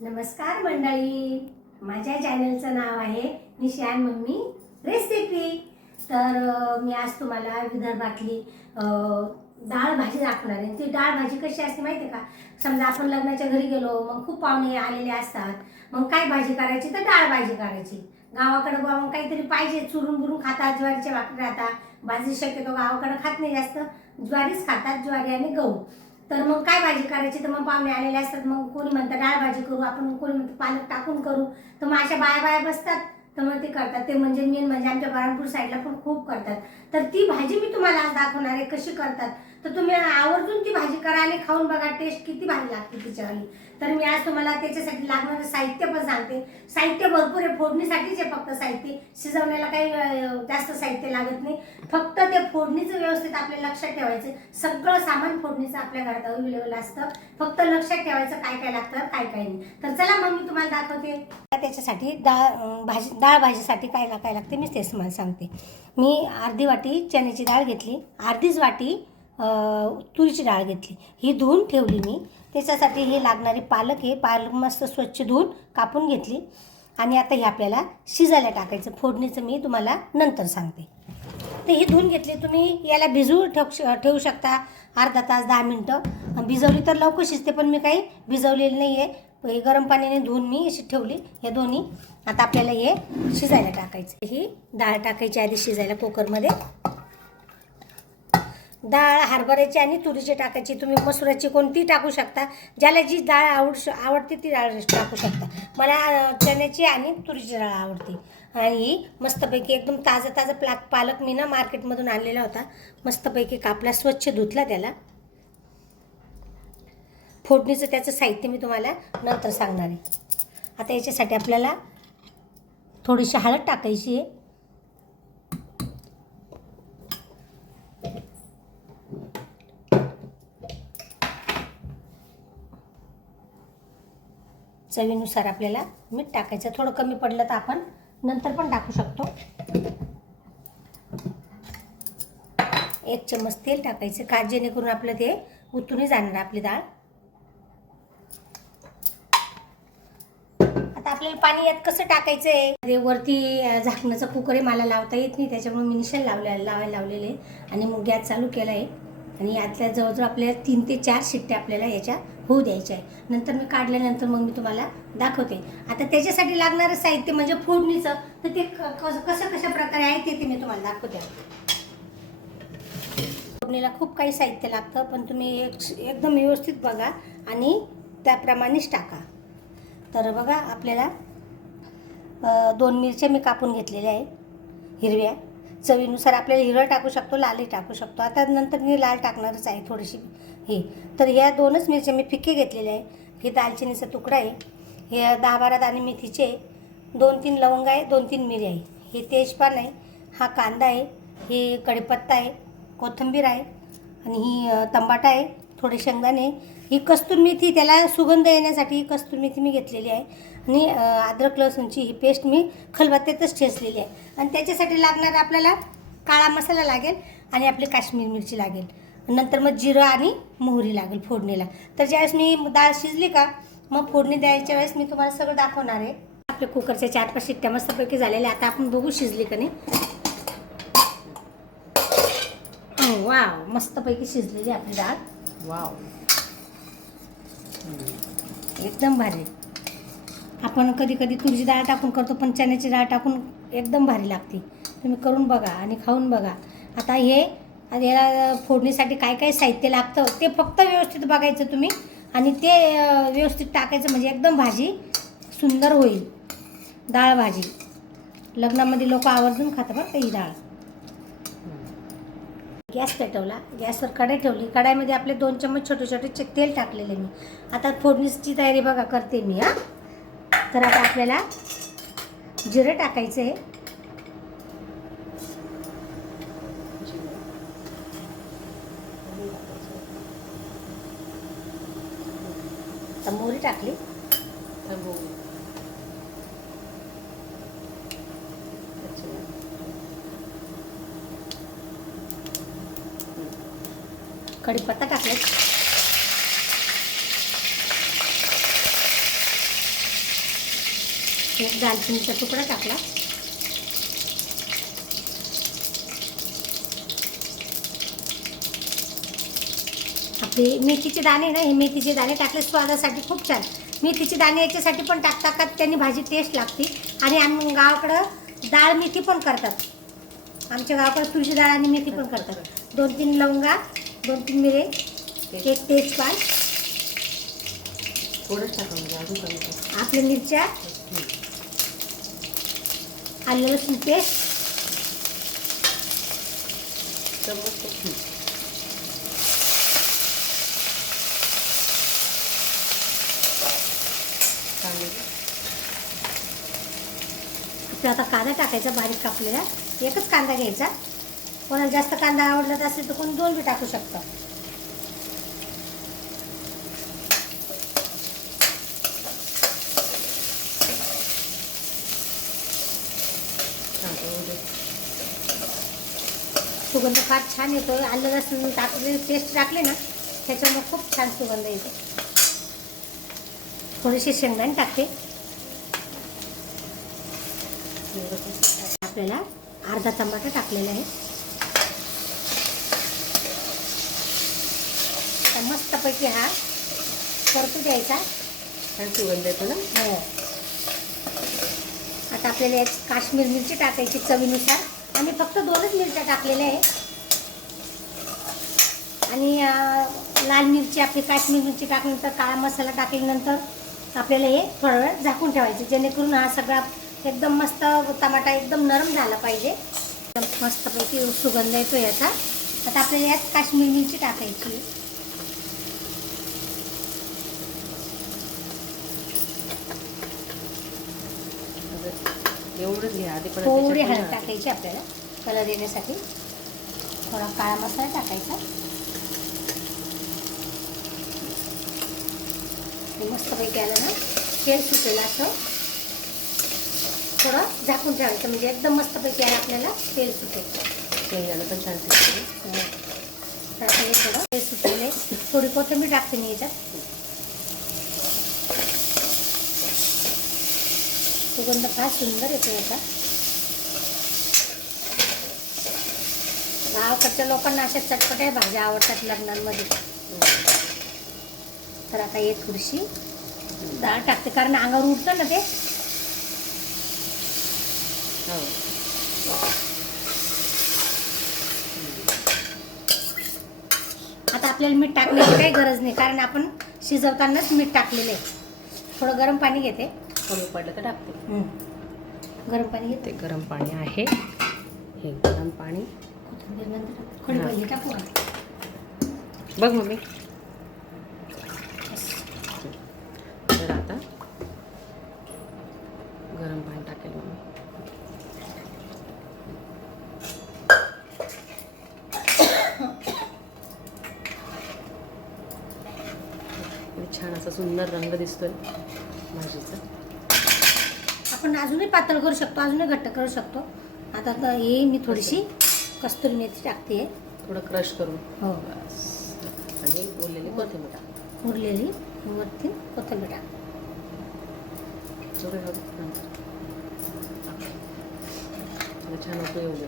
नमस्कार मंडळी, माझ्या चॅनलचं नाव आहे निशान मम्मी रेसिपी। तर मी आज तुम्हाला विदर्भातली डाळ भाजी दाखवणार आहे। ती डाळ भाजी कशी असते माहिती आहे का? समजा आपण लग्नाच्या घरी गेलो, मग खूप पाहुणे आलेले असतात, मग काय भाजी करायची तर डाळ भाजी करायची। गावाकडे मग काहीतरी पाहिजे, चुरून बुरून खातात, ज्वारीच्या भाकरी राहतात, भाजी शक्यतो गावाकडे खात नाही जास्त, ज्वारीच खातात, ज्वारी आणि गहू। तर मग काय भाजी करायची, तर मग पाहुणे आलेले असतात, मग कोणी म्हणतं डाळ भाजी करू आपण, कोणी म्हणतं पालक टाकून करू। तर मग अशा बाया बसतात, तर मग ते करतात। ते म्हणजे मेन म्हणजे आमच्या बारामपूर साईडला पण खूप करतात। तर ती भाजी मी तुम्हाला आज दाखवणार आहे कशी करतात। तर तुम्ही आवर्जून ती भाजी करा आणि खाऊन बघा, टेस्ट किती भारी लागते तिच्यावाली। तर मी आज तुम्हाला त्याच्यासाठी लागणारं साहित्य पण सांगते। साहित्य भरपूर आहे, फोडणीसाठीच आहे फक्त साहित्य, शिजवण्याला काही जास्त साहित्य लागत नाही। फक्त ते फोडणीचं व्यवस्थित आपल्याला लक्षात ठेवायचं, सगळं सामान फोडणीचं आपल्या घरात अवेलेबल असतं, फक्त लक्षात ठेवायचं काय काय लागतं काय काय नाही। तर चला मग मी तुम्हाला दाखवते। त्याच्यासाठी डाळ भाजीसाठी काय लागते मी तेच तुम्हाला सांगते। मी अर्धी वाटी चण्याची डाळ घेतली, अर्धीच वाटी तुरीची डाळ घेतली, ही धुवून ठेवली मी। त्याच्यासाठी हे लागणारे पालक, हे पालक मस्त स्वच्छ धुवून कापून घेतली। आणि आता हे आपल्याला शिजायला टाकायचं, फोडणीचं मी तुम्हाला नंतर सांगते। तर ही धुवून घेतली, तुम्ही याला भिजवू ठेवू शकता अर्धा तास 10 मिनटं। भिजवली तर लवकर शिजते, पण मी काही भिजवलेली नाही आहे, गरम पाण्याने धुवून मी अशी ठेवली या दोन्ही। आता आपल्याला हे शिजायला टाकायचं। ही डाळ टाकायची आधी शिजायला कुकरमध्ये। डाळ हरभऱ्याची आणि तुरीची टाकायची, तुम्ही मसुराची कोणती टाकू शकता, ज्याला जी डाळ आवडते ती डाळ टाकू शकता। मला चण्याची आणि तुरीची डाळ आवडते। आणि मस्तपैकी एकदम ताजा पालक मी ना मार्केटमधून आणलेला होता, मस्तपैकी कापला, स्वच्छ धुतला त्याला। फोडणीचं त्याचं साहित्य मी तुम्हाला नंतर सांगणार आहे। आता याच्यासाठी आपल्याला थोडीशी हळद टाकायची आहे, चवीनुसार आपल्याला मीठ टाकायचं, थोडं कमी पडलं तर आपण नंतर पण टाकू शकतो। 1 चम्मच तेल टाकायचं, का जेणेकरून आपलं ते उतून जाणार आपली डाळ। आता आपल्याला पाणी यात कसं टाकायचं आहे, वरती झाकणाचं कुकर आहे, मला लावता येत नाही त्याच्यामुळे मी निशाण लावायला लावलेले आणि मग गॅस चालू केला आहे। आणि यातल्या जवळजवळ आपल्याला 3 ते 4 शिट्ट्या आपल्याला याच्या होऊ द्यायच्या आहे। नंतर मी काढल्यानंतर मग मी तुम्हाला दाखवते। आता त्याच्यासाठी लागणारं साहित्य म्हणजे फोडणीचं, तर ते कशा प्रकारे आहे ते मी तुम्हाला दाखवते। फोडणीला खूप काही साहित्य लागतं, पण तुम्ही एकदम व्यवस्थित बघा आणि त्याप्रमाणेच टाका। तर बघा, आपल्याला 2 मिरच्या मी कापून घेतलेल्या आहे हिरव्या, चवीनुसार आपल्याला हिरवा टाकू शकतो, लालही टाकू शकतो। आता नंतर मी लाल टाकणारच आहे थोडीशी हे। तर ह्या 2च मिरच्या मी फिक्के घेतलेल्या आहे। हे दालचिनीचा तुकडा आहे, हे 10-12 दाणे मेथीचे, 2-3 लवंग आहे, 2-3 मिरी आहे, हे तेजपान आहे, हा कांदा आहे, हे कढीपत्ता आहे, कोथिंबीर आहे, आणि ही टमाटा आहे, थोडे शेंगदाणे, ही कस्तुरी मेथी, त्याला सुगंध येण्यासाठी कस्तुरी मेथी मी घेतलेली आहे। आणि अद्रक लसूणची ही पेस्ट मी खलबत्त्यातच ठेचलेली आहे। आणि त्याच्यासाठी लागणार आपल्याला काळा मसाला लागेल आणि आपली काश्मीर मिरची लागेल, नंतर मग जिरं आणि मोहरी लागेल फोडणीला। तर ज्यावेळेस मी डाळ शिजली का, मग फोडणी द्यायच्या वेळेस मी तुम्हाला सगळं दाखवणार आहे। आपल्या कुकरच्या 4-5 शिट्ट्या मस्तपैकी झालेल्या, आता आपण बघू शिजली का नाही। वाव, मस्तपैकी शिजलेली आपली डाळ, वाव, एकदम भारी। आपण कधी तुरीची डाळ टाकून करतो, पण चण्याची डाळ टाकून एकदम भारी लागते। तुम्ही करून बघा आणि खाऊन बघा। आता याला फोडणीसाठी काय काय साहित्य लागतं ते फक्त व्यवस्थित बघायचं तुम्ही, आणि ते व्यवस्थित टाकायचं, म्हणजे एकदम भाजी सुंदर होईल। डाळ भाजी लग्नामध्ये लोक आवर्जून खातात बरं ही डाळ। गॅस पेटवला, गॅसवर कढई ठेवली, कढईमध्ये आपले 2 चम्मच छोटे तेल टाकलेले मी। आता फोडणीची तयारी बघा करते मी। तर आता आपल्याला जिरं टाकायचं आहे, मोहरी टाकली, कढीपत्ता टाकला, एक दालचिनीचा तुकडा टाकला. आपले मेथीचे दाणे ना, हे मेथीचे दाणे टाकले स्वादासाठी खूप छान. मेथीचे दाणे याच्यासाठी पण टाकतात का त्यांनी भाजी टेस्ट लागते. आणि आम्ही गावाकडं डाळ मेथी पण करतात. आमच्या गावाकडं तुळशी डाळ आणि मेथी पण करतात. 2-3 लवंगा, 2-3 मिरे, एक तेजपान, थोडंच टाकावं अजून कमी. आपल्या मिरच्या, आलं लसूण पेस्ट, आपला आता कांदा टाकायचा बारीक कापलेला. एकच कांदा घ्यायचा. कोणाला जास्त कांदा आवडत असेल तर कोणी 2 बी टाकू शकतं. सुगंध फार छान येतो. आलं लसूण टाकले, पेस्ट टाकले ना त्याच्यामुळे खूप छान सुगंध येतो. थोडेसे शेंगदाणे टाकते. आपल्याला अर्धा टमाटा टाकलेला आहे. तर मस्तपैकी हा परतू द्यायचा. छान सुगंध येतो ना. हो. आता आपल्याला एक काश्मीर मिरची टाकायची चवीनुसार. आम्ही फक्त 2च मिरच्या टाकलेल्या आहे. आणि लाल मिरची, आपली काश्मीर मिरची टाकल्यानंतर, काळा मसाला टाकल्यानंतर आपल्याला हे थोडा वेळ झाकून ठेवायचं, जेणेकरून हा सगळा एकदम मस्त टमाटा एकदम नरम झाला पाहिजे. एकदम मस्तपैकी सुगंध येतो याचा. आता आपल्याला यात काश्मीर मिरची टाकायची. एवढंच घ्या आधी. थोडी हळद टाकायची आपल्याला कलर येण्यासाठी. थोडा काळा मसाला टाकायचा. मस्तपैकी आलं ना तेल सुटेल असं थोडं झाकून ठेवायचं, म्हणजे एकदम मस्तपैकी आलं आपल्याला तेल सुटेल. शेंगदाणा पण छान सुटेल. तर आता हे थोडं तेल सुटेल. थोडी कोथिंबीर टाकते मी याच्यात. सुगंध फार सुंदर येतो याचा. गावाकडच्या लोकांना अशा चटपट्या भाज्या आवडतात लग्नांमध्ये. तर आता हे थोडीशी डाळ टाकते, कारण अंगावर उठतं ना ते. आता आपल्याला मीठ टाकण्याची काही गरज नाही, कारण आपण शिजवतानाच मीठ टाकलेलं आहे. थोडं गरम पाणी घेते. कमी पडलं तर टाकते. गरम पाणी घेते. गरम पाणी आहे हे. गरम पाणी कोथिंबीर नंतर थोडी पहिले टाकू. बघ मम्मी. तर आता गरम पाणी टाकेल मम्मी. छान असा सुंदर रंग दिसतोय भाजीचा. आपण अजूनही पातळ करू शकतो, अजूनही घट्ट करू शकतो. आता तर हे मी थोडीशी कस्तुरी मेथी टाकते. थोडं क्रश करून. हो. आणि उरलेली कोथिंबीर टाक. उरलेली वरती कोथिंबीर टाक. छान उकळी येऊ दे.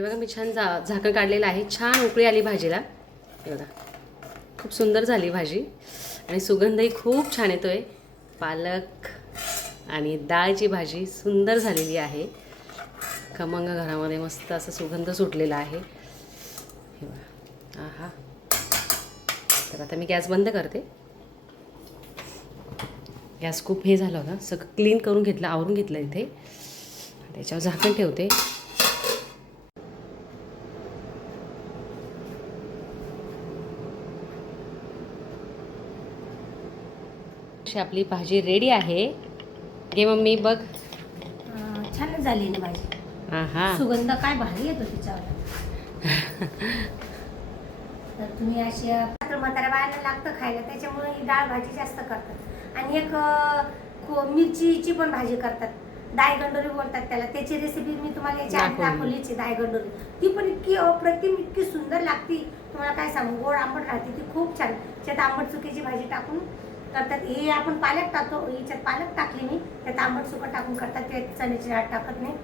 बघा मी छान झाकण काढलेलं आहे. छान उकळी आली भाजीला. बघा खूप सुंदर झाली भाजी आणि सुगंधही खूप छान येतोय. पालक आणि डाळची भाजी सुंदर झालेली आहे. खमंग घरामध्ये मस्त असा सुगंध सुटलेला आहे. हे बघा. आहा. तर आता मी गॅस बंद करते. गॅस खूप हे झालं होतं, सगळं क्लीन करून घेतलं, आवरून घेतलं इथे. त्याच्यावर झाकण ठेवते. आपली भाजी रेडी आहे. घे मम्मी बघ. छान झाली ना भाजी. सुगंध काय भारी येतो तिच्यावर. तर तुम्ही अशी म्हाताऱ्या बायाला लागतं खायला, त्याच्यामुळे ही डाळ भाजी जास्त करतात. आणि एक मिरचीची पण भाजी करतात, दायगंडोरी बोलतात त्याला. त्याची रेसिपी मी तुम्हाला याची आधी दाखवलीच आहे, दायगंडोरी. ती पण इतकी अप्रतिम, इतकी सुंदर लागती, तुम्हाला काय सांगू. गोड आंबट राहते ती, खूप छान. त्यात आंबट चुकीची भाजी टाकून करतात. हे आपण पालक टाकतो, याच्यात पालक टाकली मी, त्यात आंबट सुकं टाकून करतात. ते चण्याची डाळ टाकत नाही,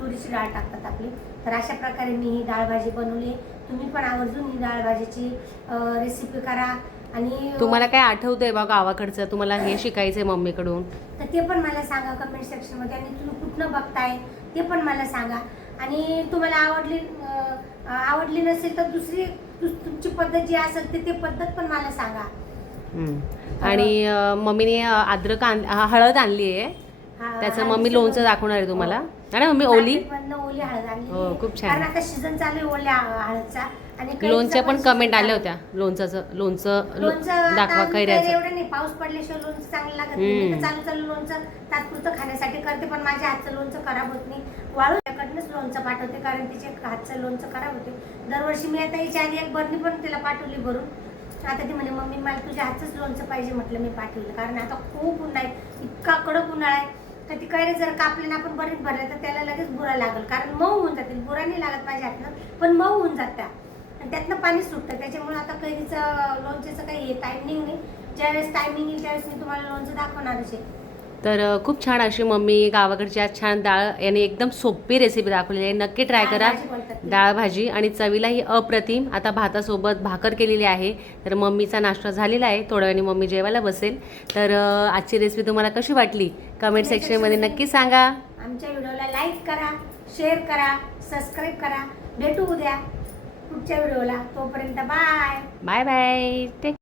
तुरीची डाळ टाकतात आपली. तर अशा प्रकारे मी ही डाळ भाजी बनवली. तुम्ही पण आवर्जून ही डाळ भाजीची रेसिपी करा. आणि तुम्हाला काय आठवतंय बा गावाकडचं, तुम्हाला हे शिकायचंय मम्मीकडून? तर ते पण मला सांगा कमेंट सेक्शनमध्ये. आणि तुम्ही कुठनं बघताय ते पण मला सांगा. आणि तुम्हाला आवडली नसेल तर दुसरी तुमची पद्धत जी असेल ते पद्धत पण मला सांगा. आणि मम्मीने अद्रक हळद आणली आहे, त्याचं मम्मी लोणचं दाखवणार आहे तुम्हाला. आणि मम्मी ओली ओली हळद आणली. हो, खूप छान. कारण आता सीझन चालू आहे ओल्या हळदचा. आणि लोणच्या पण कमेंट आल्या होत्या, लोणचं दाखवा कैऱ्याचं. एवढं नाही, पाऊस पडल्याशिवाय लोणचं चांगलं लागत नाही. मी तर चालू लोणचं तात्पुरतं खाण्यासाठी करते, पण माझ्या हातचं लोणचं खराब होत नाही. वाळूकडनंच लोणचं पाठवते, कारण तिचे हातचं लोणचं खराब होते. दरवर्षी मी आता याच्या आधी एक बरणी पण तिला पाठवली भरून. आता ती म्हणे मम्मी मला तुझ्या हातचंच लोणचं पाहिजे. म्हटलं मी पाठवलं, कारण आता खूप उन्हाळा आहे, इतका कडक उन्हाळा आहे. तर ती कैरी जर कापली ना आपण बरीच भरल्या तर त्याला लगेच बुरा लागेल, कारण मऊ होऊन जातील. बुरा नाही लागत माझ्या हातनं, पण मऊ होऊन जातात आणि त्यातनं पाणी सुटतं. त्याच्यामुळे आता कैरीचं लोणच्याचं काही टायमिंग नाही. ज्यावेळेस टायमिंग येईल त्यावेळेस मी तुम्हाला लोणचं दाखवणारच आहे. तर खूप छान अशी मम्मी गावाकडची आज छान डाळ याने एकदम सोपी रेसिपी दाखवलेली आहे. नक्की ट्राय करा डाळ भाजी. आणि चवीलाही अप्रतिम. आता भातासोबत भाकर केलेली आहे. तर मम्मीचा नाश्ता झालेला आहे, थोड्या वेळाने मम्मी जेवायला बसेल. तर आजची रेसिपी तुम्हाला कशी वाटली कमेंट सेक्शनमध्ये नक्की सांगा. आमच्या व्हिडिओला लाईक करा, शेअर करा, सबस्क्राईब करा. भेटू उद्या पुढच्या व्हिडिओला. तोपर्यंत बाय बाय बाय. टेक